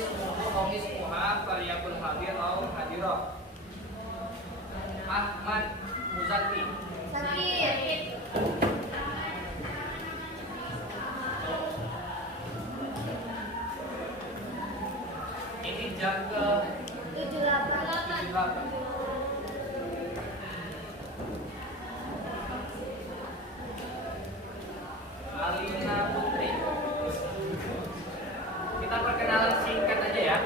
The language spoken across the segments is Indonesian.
ismuhu au ismuha falyakun hadir au hadirah. Ahmad Muzaki. Sakit. Ini jam ke 78. Alina Putri. Kita perkenalan singkat aja ya.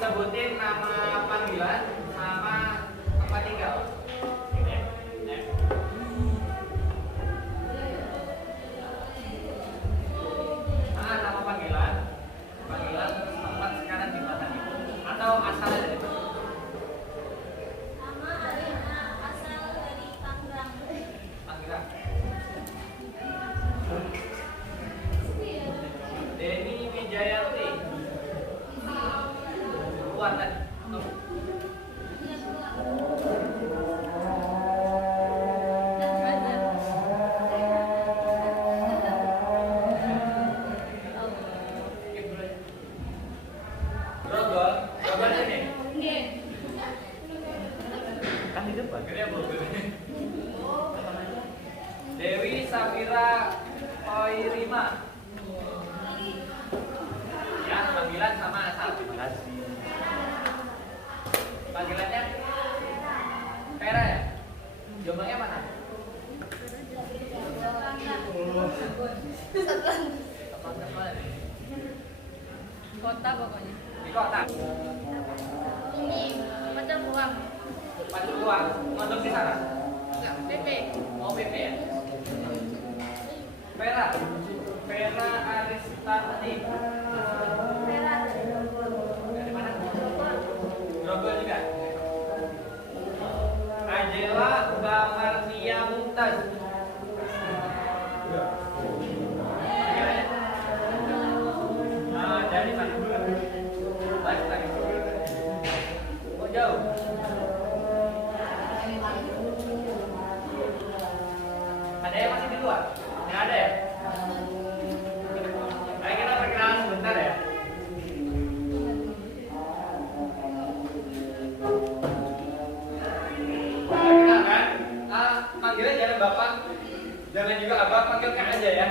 Sebutin nama panggilan sama tempat tinggal. Gitu ya. Nama panggilan, terus tempat sekarang di mana nih? Atau asalnya dari mana? Nama Alina, asal dari Tangerang. Tangerang. Denny Wijayanti. Keluar tadi. Grogol ini. Kan di depan. Dewi Safira Oirima. Ya, panggilan sama asal. Terima kasih. Panggilannya Vera ya? Jombangnya mana? Tempat mana nih? Kota pokoknya. Di kota. Ini macam uang. Pacu Buang, mondok di sana. Enggak, PP. Mau PP ya? Vera Aristati. Dari mana? Grogol juga. Angela Bamarnia Mumtaz. Dari mana? Balik lagi. Oh jauh. Ada yang masih di luar? Nggak ada ya? Ayo kita perkenalan sebentar ya. Perkenalkan, panggilnya jangan bapak, jangan juga abang, panggil kak aja ya,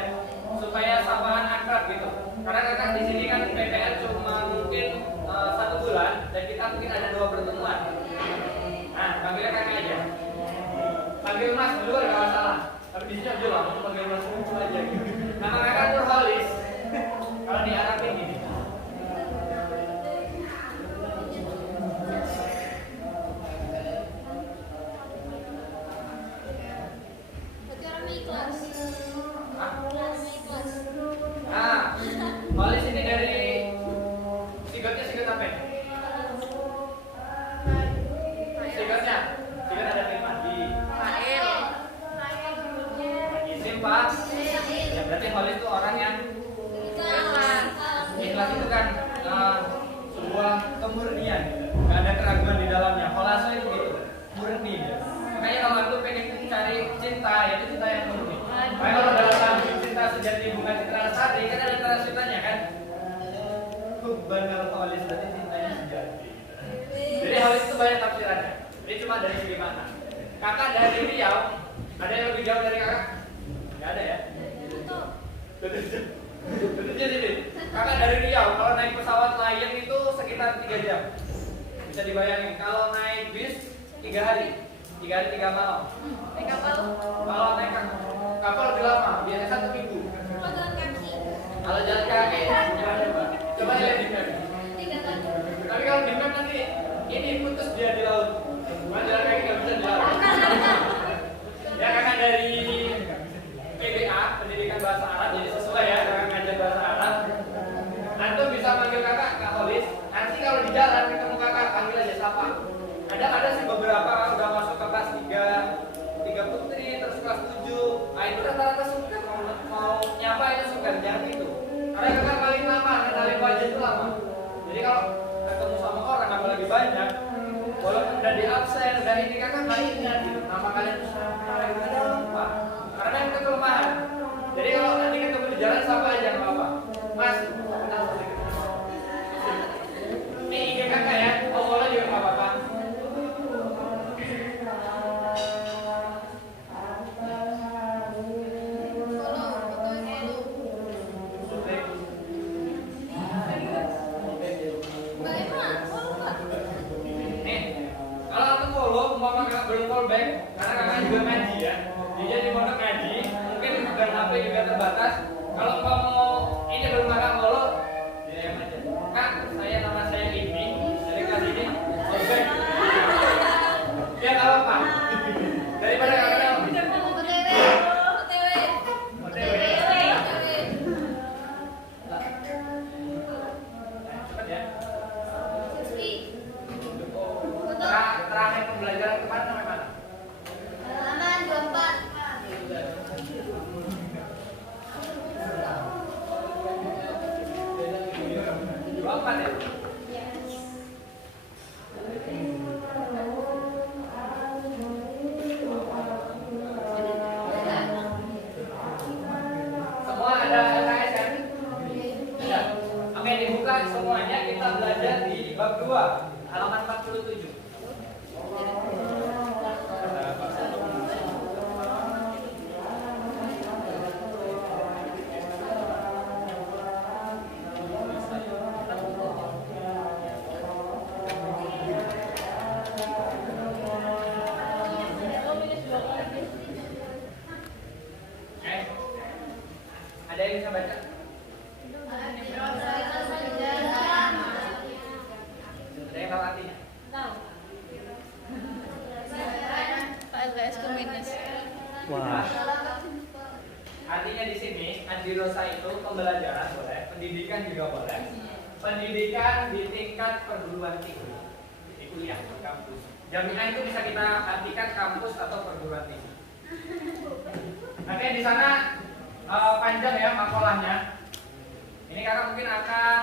supaya sapahan akrab gitu. Karena kakak di sini kan PPL cuma mungkin 1 bulan dan kita mungkin ada 2 pertemuan. Nah, panggilnya kakak aja. Panggil mas dulu nggak masalah. Tapi di sini aja lah, aku panggil mas dulu aja. Nama kakak Nurholis. Kalau di Arabnya gini. Berarti orangnya ikhlas. Hah? Orangnya ikhlas. Nah, Holis ini dari sigatnya sigat apa? Sigatnya, sigat ada mandi. Fail. Isim pak. Ya berarti Holis itu orang yang ikhlas itu kan sebuah kemurnian, nggak ada keraguan di dalamnya. Kholaso itu gitu, murni. Makanya kalau aku pengen cari cinta, ya itu cinta yang murni. Makanya kalau dalam lagu cinta sejati bukan Citra Lestari kan ada transitannya kan. Hubbanal Holis berarti cintanya sejati. Jadi Holis itu banyak tafsirannya. Ini cuma dari segi mana? Kakak dari Riau, ada yang lebih jauh dari kakak? Nggak ada ya? Betulnya sini. Kakak dari Riau, kalau naik pesawat Lion itu sekitar 3 jam. Bisa dibayangin, kalau naik bis 3 hari. 3 hari 3 malam. Naik kapal. Kalau naik kapal lebih lama, biasanya 1 minggu. Kalau jalan kaki. Kalau jalan kaki, gimana coba? Coba lihat di map. 3 kali. Tapi kalau di map nanti ini putus dia di laut. Cuma jalan kaki nggak bisa di laut. Ya kakak dari PBA, Pendidikan Bahasa Arab, jadi sesuai ya kakak ngajar bahasa Arab. Antum bisa panggil kakak Kak Holis. Nanti kalau di jalan ketemu kakak panggil aja sapa. Ada sih beberapa udah masuk ke kelas 3 putri, terus kelas 7. Nah itu rata-rata suka mau nyapa itu suka, jangan gitu. Karena kakak paling lama, kenalin wajah itu lama. Jadi kalau ketemu sama orang apalagi banyak, walaupun udah di absen, udah ini kakak kali ingat gitu. Nama kalian itu sama, ada lupa. Karena itu kelemahan. Jadi kalau nanti ketemu di jalan sapa aja nggak apa-apa. Mas, kenal sebelum callback, karena kakak juga ngaji ya. Jadi di pondok ngaji, mungkin dan HP juga terbatas. Kalau mau ini belum kakak follow, DM aja. Kak, nama saya ini, dari kelas ini callback. Ya nggak apa-apa. Daripada kakak terakhir pembelajaran kemarin sampai mana? Halaman 24. 24 ya? Semua ada LKS kan? Ada. Oke, dibuka semuanya, kita belajar di bab 2 halaman 47. Ada yang bisa baca? Ada yang tahu artinya? LKS ke minus. Wah. Artinya di sini andirosa itu pembelajaran boleh, pendidikan juga boleh. Pendidikan di tingkat perguruan tinggi, di kuliah, kampus. Jamiah itu bisa kita artikan kampus atau perguruan tinggi. Oke, di sana panjang ya makolahnya. Ini kakak mungkin akan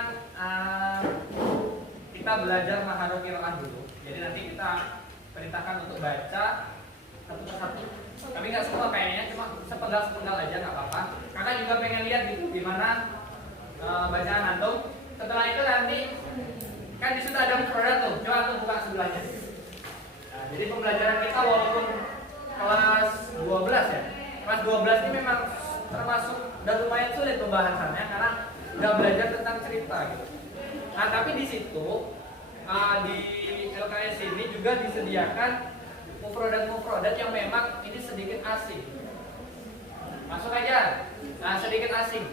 kita belajar maharul qiraah dulu. Jadi nanti kita perintahkan untuk baca satu persatu. Tapi nggak semua kayaknya, cuma sepenggal aja nggak apa-apa. Kakak juga pengen lihat gitu gimana bacaan antum. Setelah itu nanti kan di situ ada mufradat tuh. Coba antum buka sebelahnya. Nah, jadi pembelajaran kita walaupun kelas 12 ya. Kelas 12 ini memang termasuk dan lumayan sulit pembahasannya karena nggak belajar tentang cerita gitu. Nah tapi di situ di LKS ini juga disediakan mufradat yang memang ini sedikit asing. Masuk aja. Nah sedikit asing.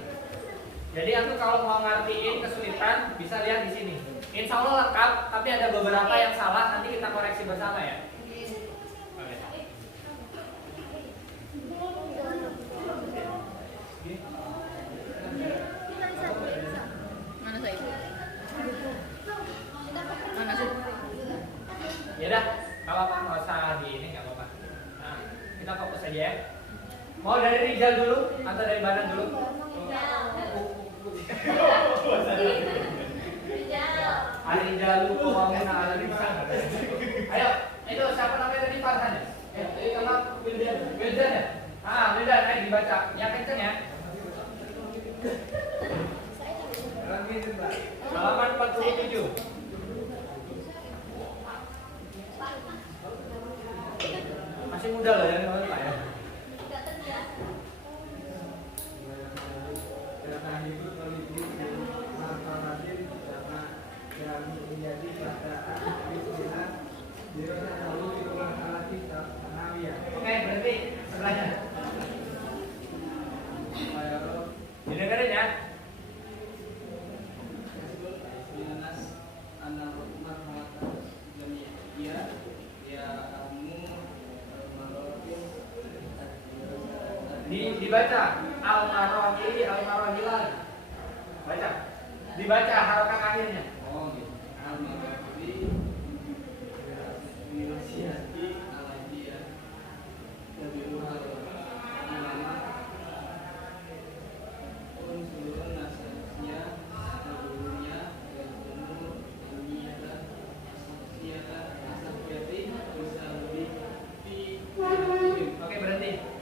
Jadi aku kalau mau ngertiin kesulitan bisa lihat di sini. Insya Allah lengkap, tapi ada beberapa yang salah nanti kita koreksi bersama ya. Mana saya? Mana sih? Ya dah, nggak apa-apa, nggak usah di ini, nggak apa-apa. Nah, kita fokus aja ya. Mau dari Rijal dulu atau dari Badan dulu? Rijal dulu, mau ala Rijal. Ayo, itu siapa namanya tadi Farhan ya? Ini nama Wildan ya? Wildan, ayo dibaca. Yang kenceng ya. Halaman 47. Masih muda loh, jangan lupa ya. Oke, berarti sebelahnya. Didengerin ya. Dibaca al-marahilal. Baca. Dibaca harokat akhirnya. Oh gitu. Al-Marwahi Minasiyati Al-Adiyah Tabi'uhal Ulama Unsurun nasabnya Naburunya Al-Umur Al-Niyata Asasiyata Asasiyati Usalbi Fi Oke, berhenti.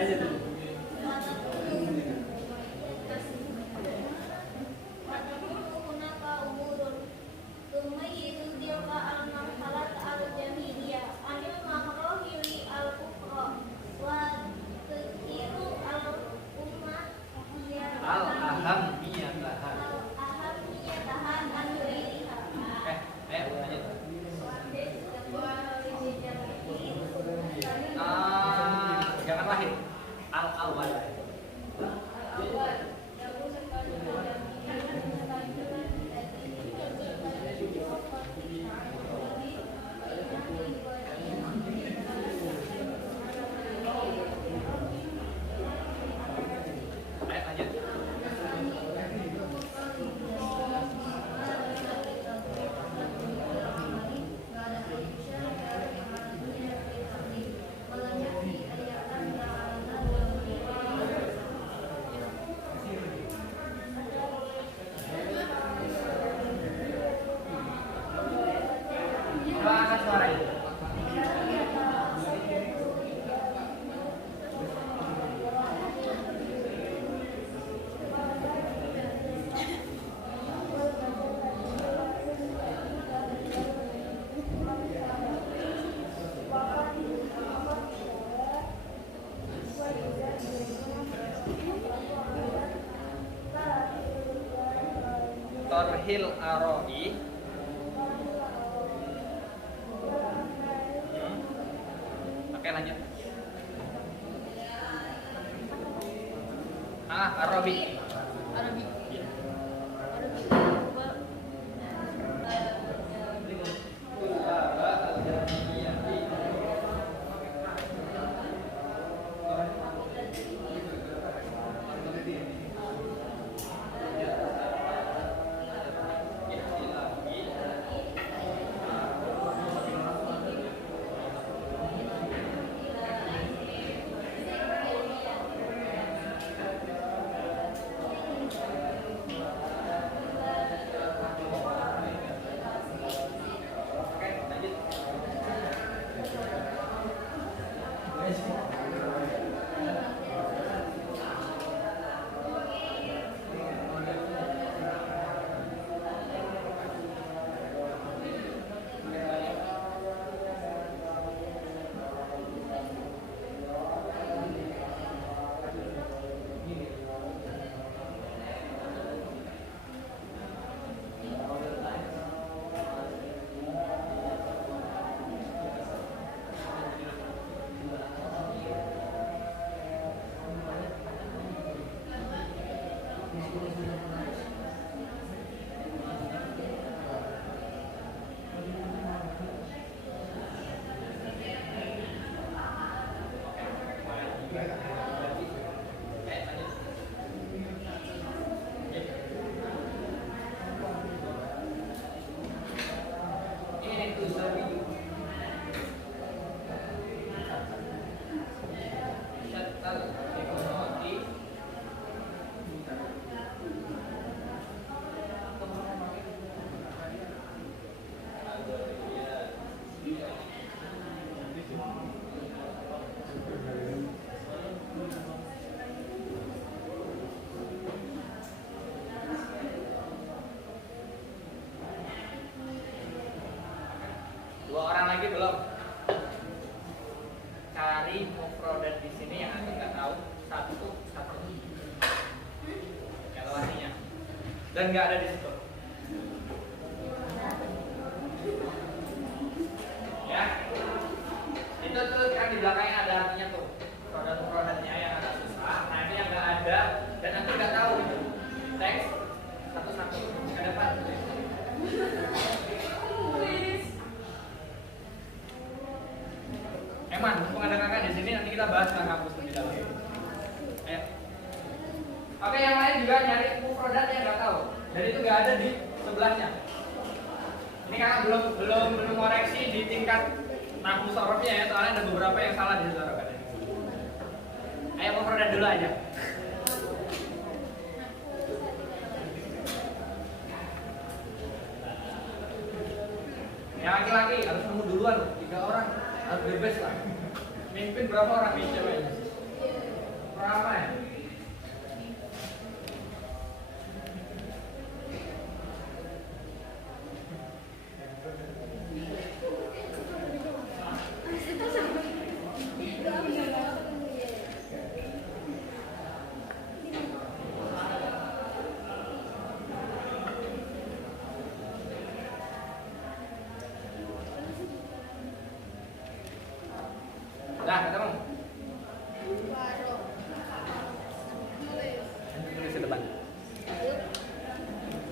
aja tuh. Ayo lanjut. Jangan lahir. Al-awwal. Ayo lanjut. Angkat suaranya. Torhil aroi. Oke lanjut. Arabi. Arabi. Dua orang lagi belum. Cari mufrodat di sini yang antum nggak tahu satu. Nggak tahu artinya. Dan nggak ada di situ. Ya. Itu tuh kan di belakangnya ada artinya tuh. Produk-produknya yang agak susah. Nah ini yang nggak ada dan antum nggak tahu gitu. Teks satu-satu ke depan. Eman, mumpung ada kakak di sini nanti kita bahas tentang kampus lebih dalam. Ayo. Oke, yang lain juga nyari mufrodat yang nggak tahu. Dan itu nggak ada di sebelahnya. Ini kakak belum koreksi di tingkat nahwu sorofnya ya, soalnya ada beberapa yang salah di sorofnya. Ayo mufrodat dulu aja. Yang laki-laki harus nemu duluan 3 orang. Harus bebas lah. Mimpin berapa orang nih ceweknya?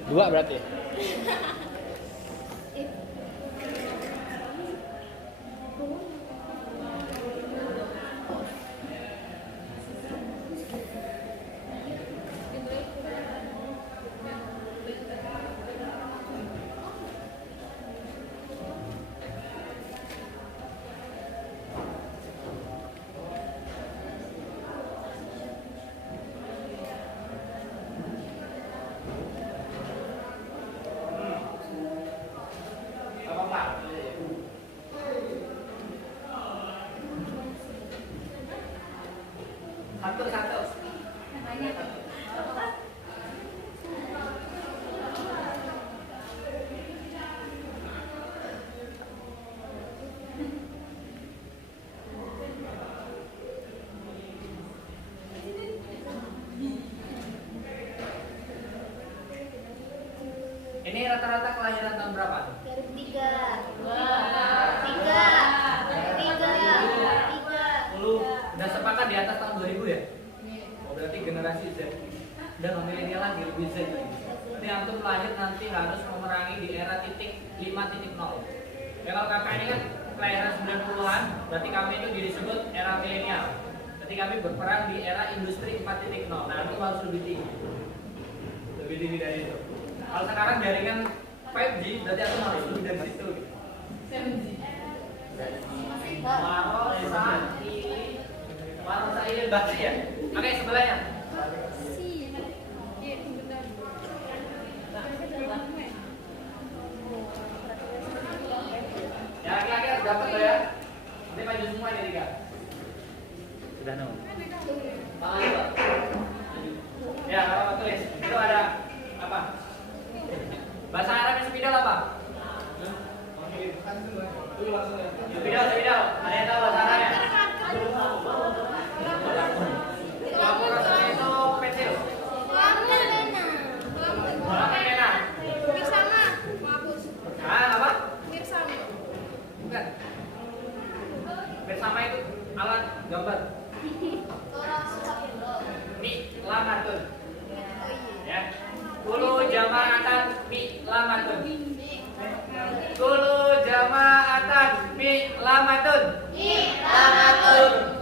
2 berarti. Satu. Ini rata-rata kelahiran tahun berapa? 2003. 10. Udah sepakat di atas tahun 2000 ya? Oh, berarti generasi Z. Udah nggak milenial lagi, lebih Z lagi. Ini antum lahir nanti harus memerangi di era titik 5.0. Ya kalau kakak ini kan kelahiran 90-an, berarti kami itu disebut era milenial. Berarti kami berperan di era industri 4.0. Nah, itu harus lebih tinggi. Lebih tinggi dari itu. Kalau sekarang jaringan 5G, berarti antum harus lebih dari situ. 7G. Marosa ini bahasa ya? Oke, sebelahnya. Ya, laki-laki harus dapat loh ya. Nanti maju semua nih, Rika. Sudah nol. Tangan dua. Ya, kalau tulis. Itu ada apa? Bahasa Arab spidol apa? Spidol. Ada yang tahu bahasa Arabnya? Lampu rasanya itu pensil. Lampu pena. Ah, apa? Bukan. Bersama itu alat gambar. Mi lamatun. Ya. Kulu jama'atan mi lamatun. Kulu jama'atan mi lamatun.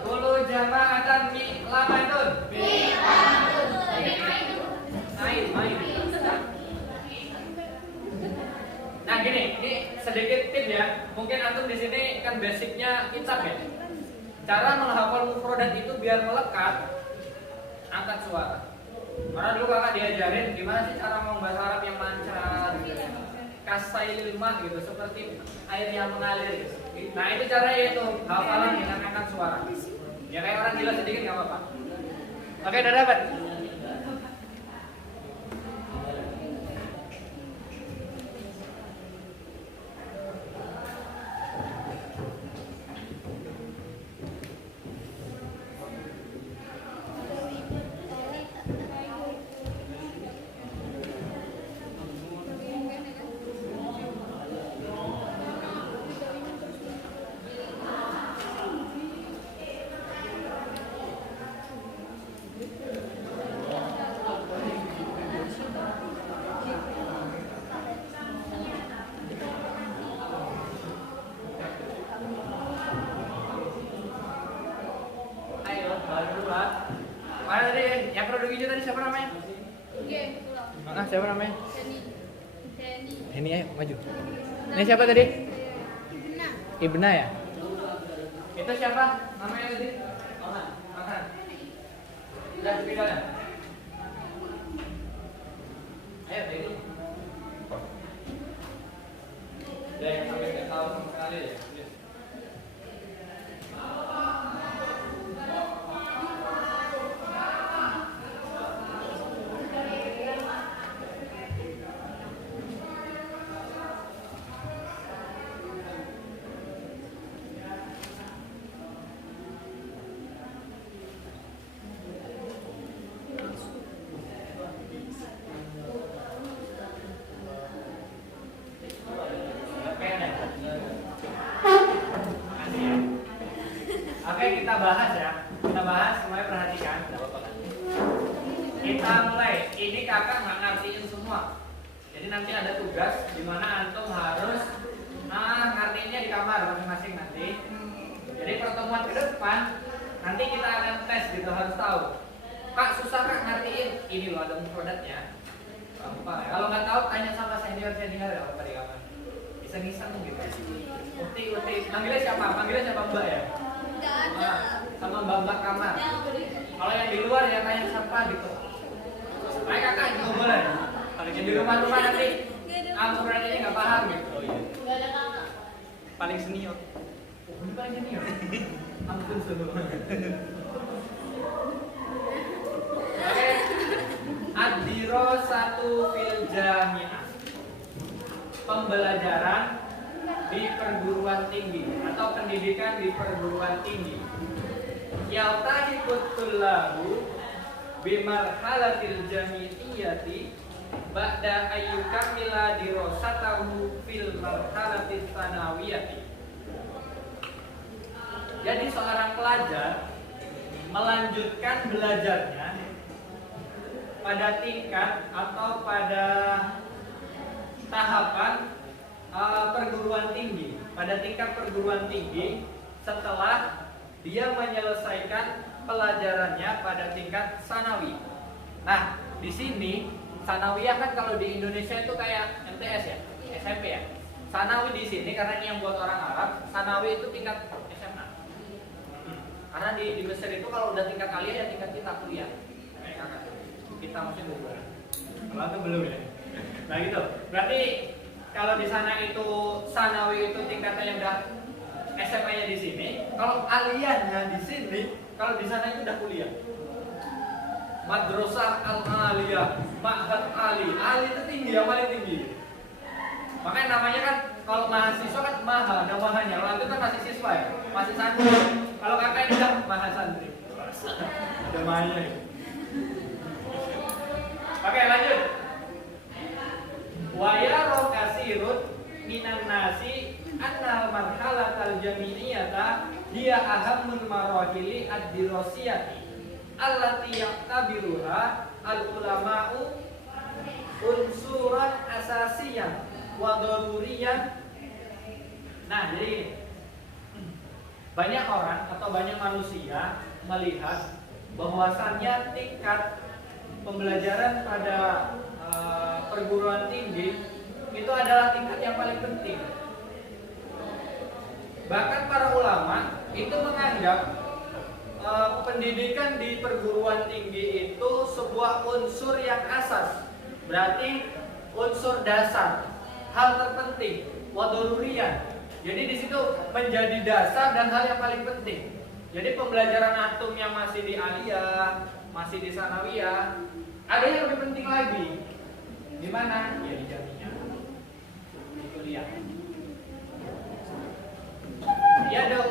Kulu jama'atan mi lamatun. Main. Nah gini, ini sedikit tip ya. Mungkin antum di sini kan basicnya kitab ya. Cara menghafal mufrodat itu biar melekat, angkat suara. Karena dulu kakak diajarin gimana sih cara ngomong bahasa Arab yang lancar, gitu. Kasail mah gitu, seperti air yang mengalir. Gitu. Nah itu caranya itu hafalan dengan angkat suara. Ya kayak orang gila sedikit nggak apa-apa. Oke, udah dapat. Mana tadi yang produk hijau tadi siapa namanya? Siapa namanya? Ini ayo maju. Ini siapa tadi? Ibna ya? Itu siapa? Namanya tadi? Makan. Udah sepedanya. Ayo ini. Ya yang sampai nggak tahu sama sekali ya. Oke, kita bahas ya. Kita bahas, semuanya perhatikan. Kita mulai. Ini kakak nggak ngertiin semua. Jadi nanti ada tugas di mana antum harus ngertiinnya di kamar masing-masing nanti. Jadi pertemuan ke depan nanti kita akan tes gitu, harus tahu. Kak, susah Kak ngertiin? Ini loh ada mufradatnya. Gampang ya. Kalau nggak tahu tanya sama senior ya apa di kamar. Iseng-iseng gitu. Uti. Manggilnya siapa? Mbak ya? Enggak ada. Sama mbak kamar. Kalau yang di luar ya tanya siapa gitu. Kayak kakak juga boleh. Kalau yang di rumah nanti mufradatnya nggak paham gitu. Oh iya. Enggak ada kakak. Paling senior. Oh, ini paling senior. Ampun suruh. Oke. Ad-dirasatu fil jami'ah. Pembelajaran di perguruan tinggi atau pendidikan di perguruan tinggi. Yaltahiqut tullabu bimarhalatil jami'iyati ba'da ayyukamila dirasatahu fil marhalatis tsanawiyati. Jadi seorang pelajar melanjutkan belajarnya pada tingkat atau pada tahapan perguruan tinggi, pada tingkat perguruan tinggi setelah dia menyelesaikan pelajarannya pada tingkat sanawi. Nah, di sini sanawiyah kan kalau di Indonesia itu kayak MTS ya, SMP ya. Sanawi di sini karena ini yang buat orang Arab, sanawi itu tingkat SMA. Karena di Mesir itu kalau udah tingkat aliyah ya tingkat kita kuliah. Kayak kakak. Kita masih duluan. Kalau itu belum ya. Nah gitu. Berarti kalau di sana itu sanawi itu tingkatannya udah SMA-nya di sini, kalau aliyahnya di sini, kalau di sana itu udah kuliah. Madrasah al-aliyah, ma'had ali. Ali itu tinggi, yang paling tinggi. Makanya namanya kan kalau mahasiswa kan maha, ada mahanya. Kalau itu kan masih siswa ya, masih santri. Kalau kakak ini udah maha santri. Ada mahanya ya. Oke, lanjut. Wa yara kasirun minan nasi annal marhalatal jami'iyata hiya ahammun marahili ad-dirasiyati allati yaqtabiruha al-ulama'u unsuran asasiyan wa daruriyan. Nah, jadi banyak orang atau banyak manusia melihat bahwasannya tingkat pembelajaran pada perguruan tinggi itu adalah tingkat yang paling penting. Bahkan para ulama itu menganggap pendidikan di perguruan tinggi itu sebuah unsur yang asas, berarti unsur dasar, hal terpenting, wadururian. Jadi di situ menjadi dasar dan hal yang paling penting. Jadi pembelajaran antum yang masih di aliyah, masih di sanawiyah, ada yang lebih penting lagi. Di mana? Ya di jamiah, di kuliah. Ya ada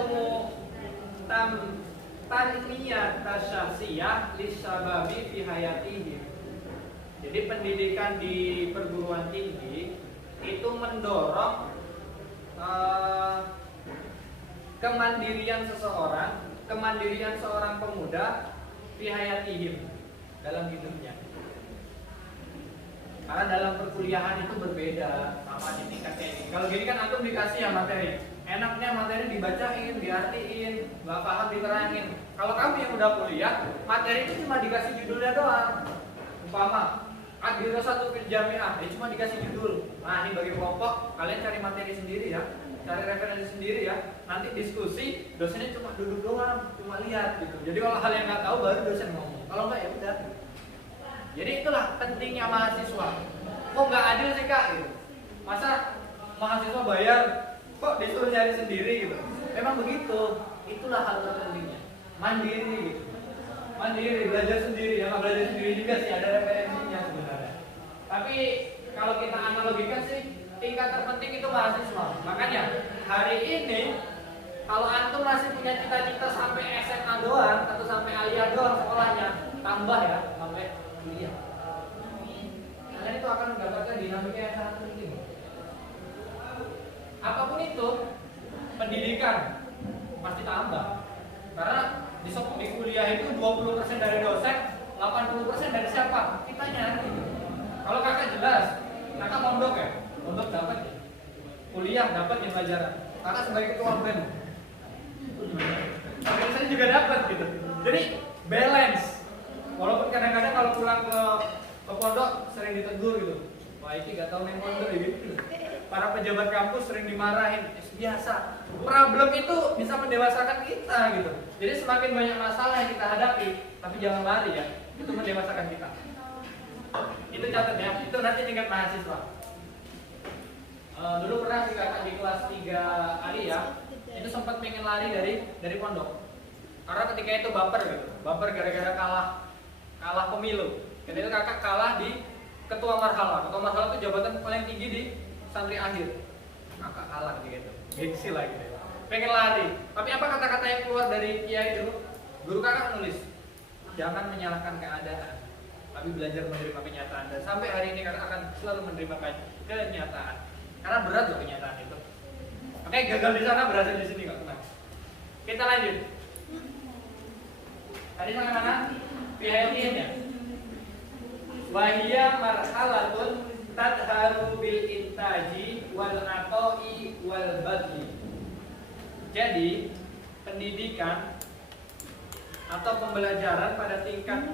tanmiyah tasyahsiyah lisababi fi hayatihim. Jadi pendidikan di perguruan tinggi itu mendorong kemandirian seorang pemuda fi hayatihim, dalam hidupnya. Karena dalam perkuliahan itu berbeda sama di tingkat ini. Kalau gini kan antum dikasih ya materi, enaknya materi dibacain, diartiin, nggak paham diterangin. Kalau kamu yang udah kuliah, materi itu cuma dikasih judulnya doang. Umpama ad-dirasatu fil jami'ah, cuma dikasih judul. Nah, ini bagi kelompok, kalian cari materi sendiri ya, cari referensi sendiri ya. Nanti diskusi, dosennya cuma duduk doang, cuma lihat gitu. Jadi kalau hal yang nggak tahu baru dosen ngomong. Kalau nggak ya udah. Jadi itulah pentingnya mahasiswa. Kok nggak adil sih kak? Gitu. Masa mahasiswa bayar, kok disuruh cari sendiri gitu? Memang begitu. Itulah hal terpentingnya. Mandiri gitu. Mandiri, belajar sendiri. Ya nggak belajar sendiri juga sih, ada referensinya sebenarnya. Tapi kalau kita analogikan sih, tingkat terpenting itu mahasiswa. Makanya hari ini kalau antum masih punya cita-cita sampai SMA doang atau sampai aliyah doang sekolahnya, tambah ya sampai kuliah. Karena itu akan mendapatkan dinamika yang sangat penting. Apapun itu, pendidikan pasti tambah. Karena di kuliah itu 20% dari dosen, 80% dari siapa? Kitanya. Kalau kakak jelas, kakak mau pelajaran. Kakak sebagai ketua BEM. Organisasi juga dapat gitu. Jadi balance. Walaupun kadang-kadang kalau pulang ke pondok sering ditegur gitu. Wah, ini gak tahu neng pondok gitu. Para pejabat kampus sering dimarahin. Biasa. Problem itu bisa mendewasakan kita gitu. Jadi semakin banyak masalah yang kita hadapi, tapi jangan lari ya. Itu mendewasakan kita. Itu catat ya. Itu nanti tingkat mahasiswa. Dulu pernah sih kakak di kelas 3 Ali ya, itu sempat pengen lari dari pondok. Karena ketika itu baper gitu. Baper gara-gara kalah pemilu. Ketika itu kakak kalah di ketua marhala. Ketua marhala itu jabatan paling tinggi di santri akhir. Kakak kalah gitu. Gengsi lah gitu. Pengen lari. Tapi apa kata-kata yang keluar dari kiai dulu? Guru kakak nulis, jangan menyalahkan keadaan, tapi belajar menerima kenyataan. Dan sampai hari ini kakak akan selalu menerima kenyataan. Karena berat loh kenyataan itu. Oke, gagal di sana berhasil di sini kok, tenang. Kita lanjut. Tadi sampai mana? PHLIN ya. Wahia marhalatun tadharu bil intaji wal atoi wal badli. Jadi pendidikan atau pembelajaran pada tingkat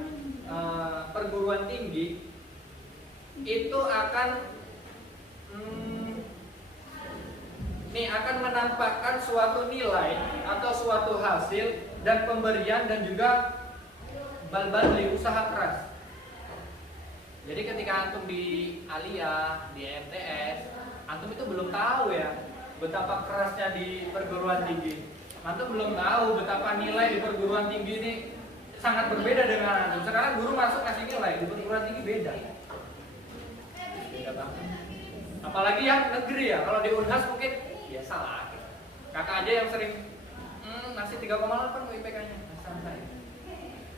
perguruan tinggi itu akan akan menampakkan suatu nilai atau suatu hasil dan pemberian dan juga bal-badli usaha keras. Jadi ketika antum di Aliyah, di MTS, antum itu belum tahu ya betapa kerasnya di perguruan tinggi. Antum belum tahu betapa nilai di perguruan tinggi ini sangat berbeda dengan antum. Sekarang guru masuk kasih nilai, di perguruan tinggi beda. Beda banget. Apalagi yang negeri ya, kalau di Unhas mungkin biasa lah. Kakak aja yang sering masih 3,8 IPK-nya, santai.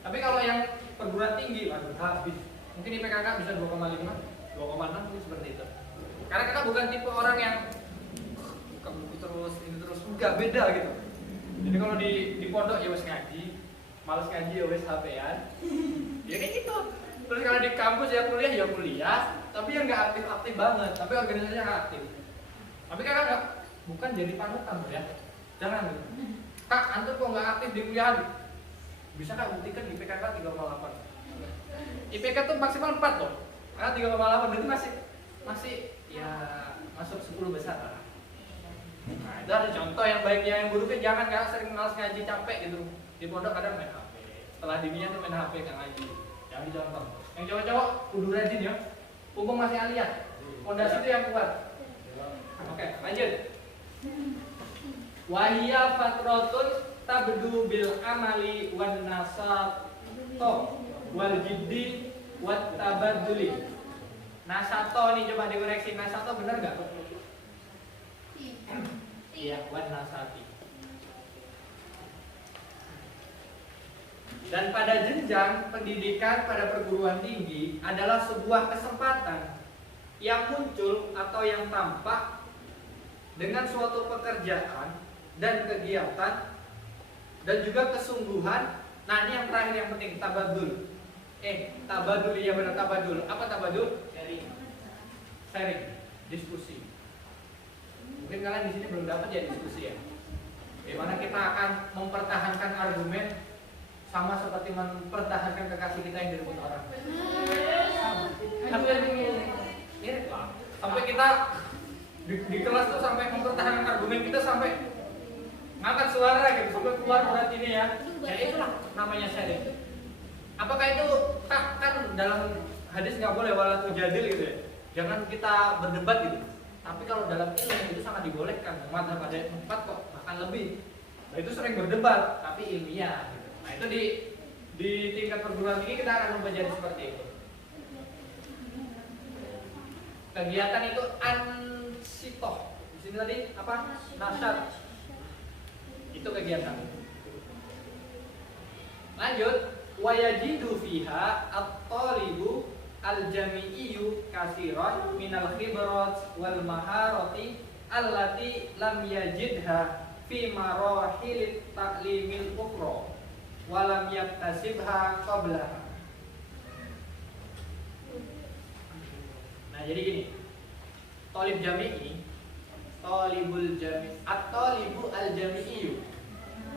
Tapi kalau yang perguruan tinggi, waduh habis. Mungkin IPK kakak bisa 2,5, 2,6 mungkin seperti itu. Karena kakak bukan tipe orang yang buka buku terus, ini terus, enggak, beda gitu. Jadi kalau di pondok ya wes ngaji, males ngaji ya wes HP-an. Ya kayak gitu. Terus kalau di kampus ya kuliah, tapi yang nggak aktif-aktif banget, tapi organisasinya nggak aktif. Tapi kakak nggak, bukan jadi panutan ya, jangan. Kak, antum kok nggak aktif di kuliah? Bisa kak buktikan IPK kakak 3,8. IPK tuh maksimal 4 loh, karena 3,8 itu masih ya masuk 10 besar lah. Nah itu ada contoh yang baiknya. Yang buruknya jangan kak sering malas ngaji, capek gitu. Di pondok kadang main HP, setelah dininya tuh main HP nggak ngaji. Jangan dicontoh. Yang cowok-cowok kudu rajin ya. Mumpung masih aliyah, pondasi itu yang kuat. Oke, lanjut. Wahia fatrotun tabdu bil amali wan nasato wal jiddi wat tabaduli. Nasato nih coba dikoreksi, nasato benar nggak? Iya, wan nasati. Dan pada jenjang pendidikan pada perguruan tinggi adalah sebuah kesempatan yang muncul atau yang tampak dengan suatu pekerjaan dan kegiatan dan juga kesungguhan. Nah ini yang terakhir yang penting, tabadul. Tabadul, iya benar, tabadul. Apa tabadul? Sharing, diskusi. Mungkin kalian di sini belum dapat ya diskusi ya. Bagaimana kita akan mempertahankan argumen sama seperti mempertahankan kekasih kita yang direbut orang. Hampir mirip lah. Sampai kita di kelas tuh sampai mempertahankan argumen kita sampai ngangkat suara gitu, sampai keluar berat ini ya. Ya itulah namanya sharing. Apakah itu kan dalam hadis nggak boleh wala tujadil gitu ya? Jangan kita berdebat gitu. Tapi kalau dalam ilmu itu sangat dibolehkan. Mazhab ada 4 kok, bahkan lebih. Nah itu sering berdebat, tapi ilmiah. Gitu. Nah itu di tingkat perguruan tinggi kita akan mempelajari seperti itu. Kegiatan itu ansitoh. Di sini tadi apa? Nasyat. Itu kegiatan. Lanjut. Wayajidu fiha at-talibu al-jami'iyyu katsiran minal khibrat wal maharati allati lam yajidha fi marahilit ta'limil ukhra wa lam yaktasibha qablaha. Nah, jadi gini. Thalib jami'i Tolibul jami atau libu al jami'iyu.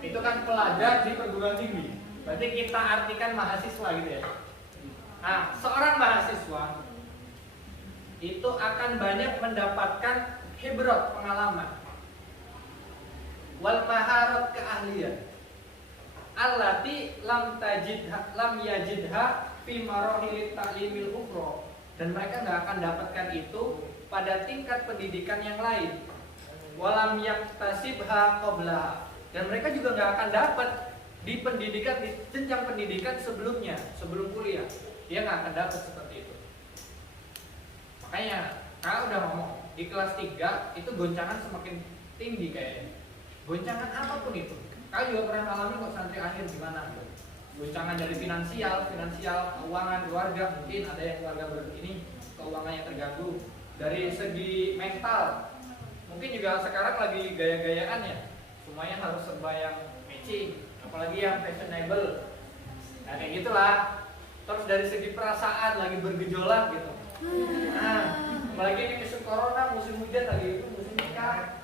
Itu kan pelajar di perguruan tinggi. Berarti kita artikan mahasiswa gitu ya. Nah, seorang mahasiswa itu akan banyak mendapatkan khibrot, pengalaman, wal maharat, keahlian, allati lam yajidha fi marahil ta'limil ukhra, dan mereka nggak akan dapatkan itu pada tingkat pendidikan yang lain. Walam yaktasibha qablaha, dan mereka juga nggak akan dapat di pendidikan, di jenjang pendidikan sebelumnya, sebelum kuliah. Dia nggak akan dapat seperti itu. Makanya kalau udah ngomong di kelas 3 itu goncangan semakin tinggi kayaknya. Goncangan apapun itu. Kalian juga pernah alami kok santri akhir gimana? Goncangan dari finansial, keuangan keluarga, mungkin ada yang keluarga begini, keuangannya terganggu. Dari segi mental, mungkin juga sekarang lagi gaya-gayaan ya, semuanya harus serba yang matching, apalagi yang fashionable. Nah kayak gitulah. Terus dari segi perasaan lagi bergejolak gitu. Nah, apalagi ini musim corona, musim hujan lagi itu musim nikah.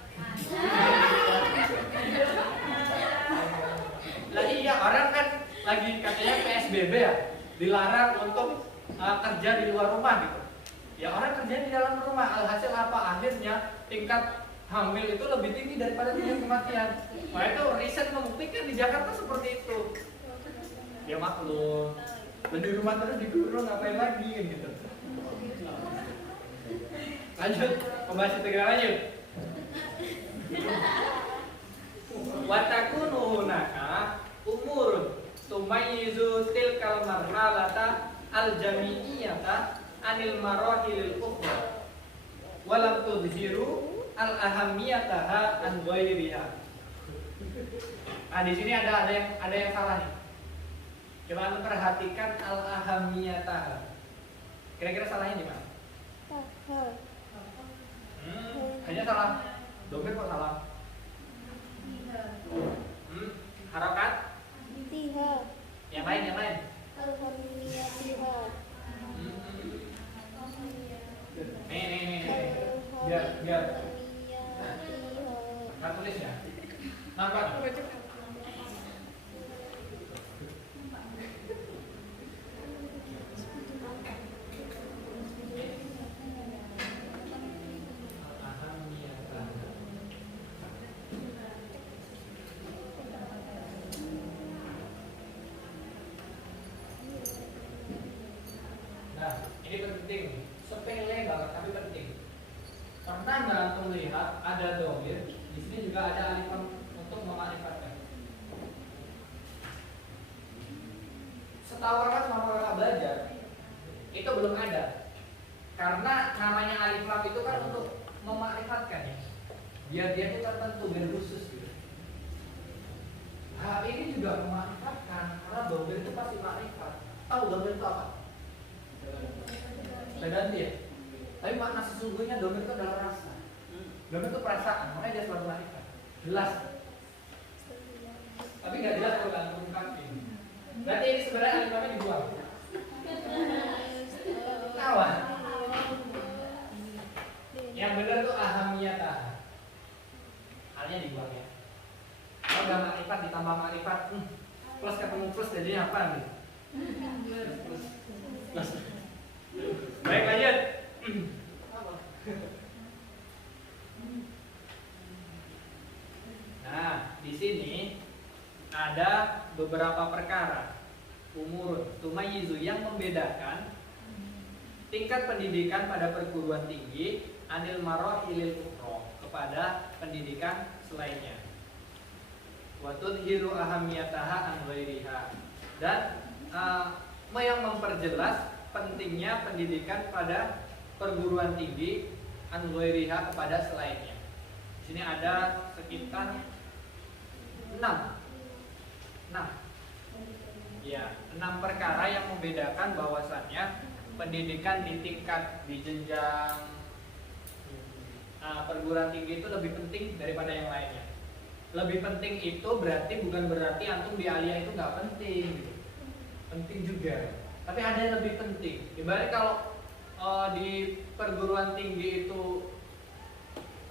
Lah iya, orang kan lagi katanya PSBB ya, dilarang untuk kerja di luar rumah gitu. Ya orang kerja di dalam rumah, alhasil apa? Akhirnya tingkat hamil itu lebih tinggi daripada tingkat kematian. Nah itu riset membuktikan di Jakarta seperti itu. Ya maklum, di rumah terus dikurung ngapain lagi gitu. Lanjut, pembahas Instagram lanjut. Watakunu hunaka umurun tumayyizu tilkal marhalata al-jami'iyata anil marahilil ukhra walam tudhiru al-ahamiyataha an ghairiha. Nah, di sini ada yang salah nih. Coba anda perhatikan al-ahamiyataha. Kira-kira salahnya di mana? Hanya salah. Domir kok salah? Harokat? Yang lain? Nih. Biar. Nah, tulis ya. Nampak? Nah, ini penting, sepele banget tapi penting. Pernah nggak antum lihat ada domir, di sini juga ada alif lam untuk memakrifatkan. Setahu kakak sama kakak belajar, itu belum ada. Karena namanya alif lam itu kan untuk memakrifatkan ya. Biar dia itu tertentu, biar khusus gitu. Nah, ini juga memakrifatkan, karena domir itu pasti makrifat. Tahu domir itu apa? Ganti ya. Tapi makna sesungguhnya domir itu adalah rasa. Domir itu perasaan, makanya dia selalu makrifat. Jelas. Tapi nggak jelas kalau nggak mengungkapin. Berarti ini sebenarnya alif lamnya dibuang. Kawan. Yang benar tuh ahamiyatah. Halnya dibuang ya. Kalau nggak makrifat ditambah makrifat, plus ketemu plus jadinya apa nih? Plus. Baik lanjut. Nah, di sini ada beberapa perkara umurun tumayyizu yang membedakan tingkat pendidikan pada perguruan tinggi anil marahilil ukhra kepada pendidikan selainnya. Wa tudhiru ahamiyataha an ghairiha, dan yang memperjelas pentingnya pendidikan pada perguruan tinggi an ghairiha kepada selainnya. Di sini ada sekitar 6 perkara yang membedakan bahwasannya pendidikan di tingkat di jenjang perguruan tinggi itu lebih penting daripada yang lainnya. Lebih penting itu bukan berarti antum di aliyah itu nggak penting gitu. Penting juga. Tapi ada yang lebih penting. Ibarat kalau di perguruan tinggi itu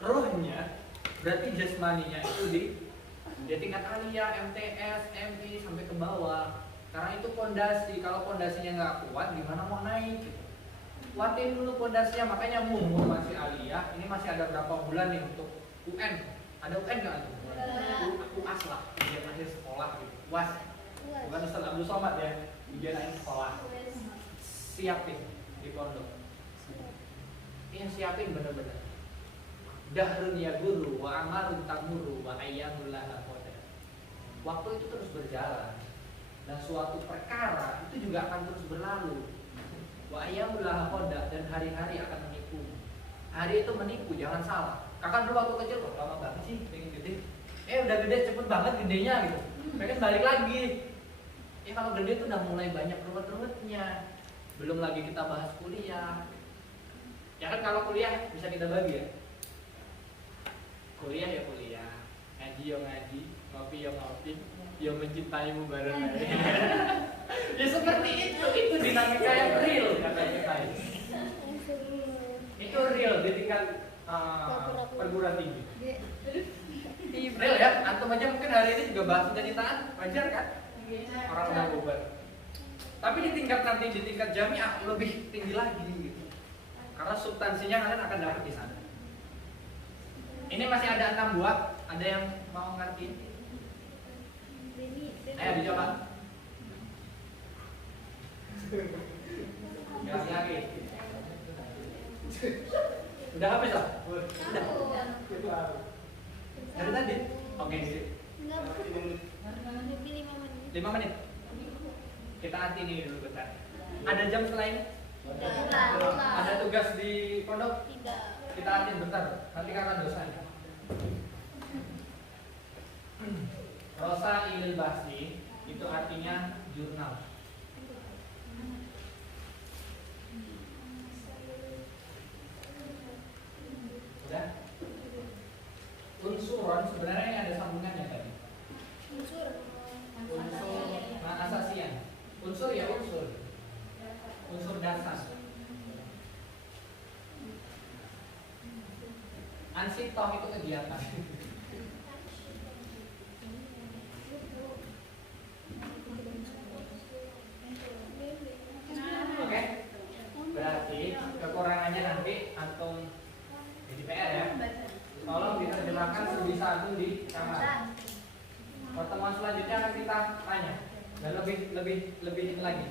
rohnya berarti jasmaninya itu di tingkat aliyah, MTS, MI sampai ke bawah. Karena itu pondasi. Kalau pondasinya nggak kuat, gimana mau naik? Gitu. Kuatin dulu pondasinya. Makanya mumpung masih aliyah, ini masih ada berapa bulan nih untuk UN. Ada UN nggak? UAS lah, ujian akhir sekolah gitu. UAS. Bukan Ustaz Abdul Somad ya, ujian akhir sekolah. Siapin di pondok. Ini siapin bener-bener. Dahrun ya guru, wa amarun tamuru, wa ayyamul laha qadar. Waktu itu terus berjalan dan suatu perkara itu juga akan terus berlalu. Wa ayyamul laha qadar, dan hari-hari akan menipu. Hari itu menipu, jangan salah. Kakak dulu waktu kecil kok lama banget sih pengen gede. Udah gede cepet banget gedenya gitu. Pengen balik lagi. Kalau gede tuh udah mulai banyak ruwet-ruwetnya. Belum lagi kita bahas kuliah. Ya kan kalau kuliah bisa kita bagi ya. Kuliah ya kuliah, ngaji ya ngaji, ngopi ya ngopi, ya mencintaimu bareng. Ya seperti itu dinamika yang real kata kita. Itu real di tingkat perguruan tinggi. Real ya, antum aja mungkin hari ini juga bahas cinta-cintaan, wajar kan? Orang udah bubar. Tapi di tingkat nanti di tingkat jamiah lebih tinggi lagi gitu. Karena substansinya kalian akan dapat di sana. Ini masih ada 6 buah. Ada yang mau ngerti? Ayo dicoba. Lagi. Udah habis lah? Udah. Dari tadi? Oke. 5 menit. Kita antini dulu bentar. Ada jam setelah ini? Ada tugas di pondok? Kita antin bentar. Nanti kakak dosa. Rosa ilil bahsi itu artinya jurnal. Udah? Unsuron sebenarnya ini ada sambungannya tadi. Unsur asasian. Unsur ya unsur. Unsur dasar. Ansitoh itu kegiatan. Oke, berarti kekurangannya nanti antum jadi PR ya. Tolong diterjemahkan sebisa antum di kamar. Pertemuan selanjutnya akan kita tanya dan lebih ini lagi.